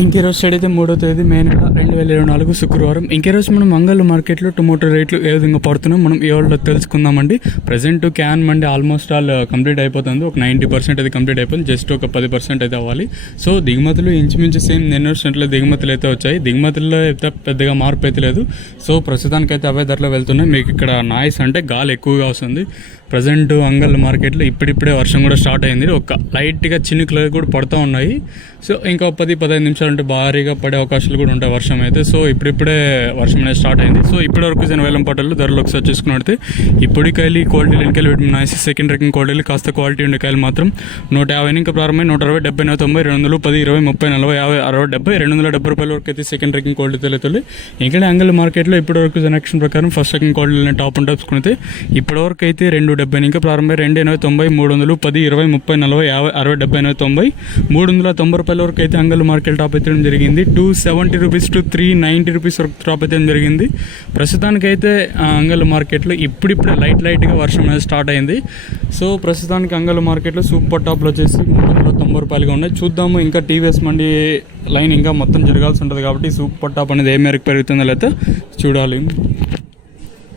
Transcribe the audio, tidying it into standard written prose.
ఇంకే రోజు అయితే 3వ తేదీ మే నెల 2024 శుక్రవారం. ఇంకే రోజు మనం మంగళ మార్కెట్లో టొమాటో రేట్లు ఏ విధంగా పడుతున్నాం మనం ఏ వాళ్ళు తెలుసుకుందామండి. Present can mandi almost all complete అయిపోతుంది. ఒక 90% అయితే కంప్లీట్ అయిపోయింది. జస్ట్ ఒక 10% అయితే అవ్వాలి. సో దిగుమతులు ఇంచుమించు సేమ్ నిన్న దిగుమతులు అయితే వచ్చాయి. దిగుమతుల్లో అయితే పెద్దగా మార్పు అయితే లేదు. సో ప్రస్తుతానికైతే అవే ధరలో వెళ్తున్నాయి. మీకు ఇక్కడ నాయిస్ అంటే గాలి ఎక్కువగా వస్తుంది. ప్రజెంట్ అంగల్ మార్కెట్లో ఇప్పుడిప్పుడే వర్షం కూడా స్టార్ట్ అయింది. ఒక లైట్గా చినుకులు కూడా పడుతూ ఉన్నాయి. సో ఇంకా 10-15 నిమిషాలు అంటే భారీగా పడే అవకాశాలు కూడా ఉంటాయి వర్షం అయితే. సో ఇప్పుడిప్పుడే వర్షం అనేది స్టార్ట్ అయింది. సో ఇప్పటివరకు వేలం పాటలు ధరలు ఒకసారి చూసుకున్నట్టు ఇప్పటికాయలు క్వాలిటీ వెనకాయలు పెట్టిన నాయిస్ సెకండ్ ర్యాంకింగ్ క్వాలిటీలు కాస్త క్వాలిటీ ఉండే కాయలు మాత్రం 150 ఇంకా ప్రారంభమై 160, 70, 90, 200, 10, 20, 30, 40, 50, 60, 70, 270 రూపాయల వరకు అయితే సెకండ్ ర్యాంకింగ్ క్వాలిటీ తెలుస్తుంది. ఇక్కడ అంగల్ మార్కెట్లో ఇప్పటివరకు జనరేషన్ ప్రకారం first ranking quality top and టాప్స్కునితే ఇప్పటివరకు అయితే 270 ఇంకా ప్రారంభమై 280, 90, 300, 10, 20, 30, 40, 50, 60, 70, 90, 390 రూపాయల వరకు అయితే అంగల్ మార్కెట్ టాప్ అయితే జరిగింది. 270 రూపీస్ టు 390 రూపీస్ వరకు టాప్ అయితే జరిగింది. ప్రస్తుతానికైతే అంగల్ మార్కెట్లో ఇప్పుడిప్పుడే లైట్గా వర్షం అనేది స్టార్ట్ అయింది. సో ప్రస్తుతానికి అంగల్ మార్కెట్లో సూపర్ టాప్లో వచ్చేసి 390 రూపాయలుగా ఉన్నాయి. చూద్దాము ఇంకా టీవీఎస్ మండి లైన్ ఇంకా మొత్తం జరగాల్సి ఉంటుంది కాబట్టి సూపర్ టాప్ అనేది ఏ మేరకు పెరుగుతుందో లేదో చూడాలి.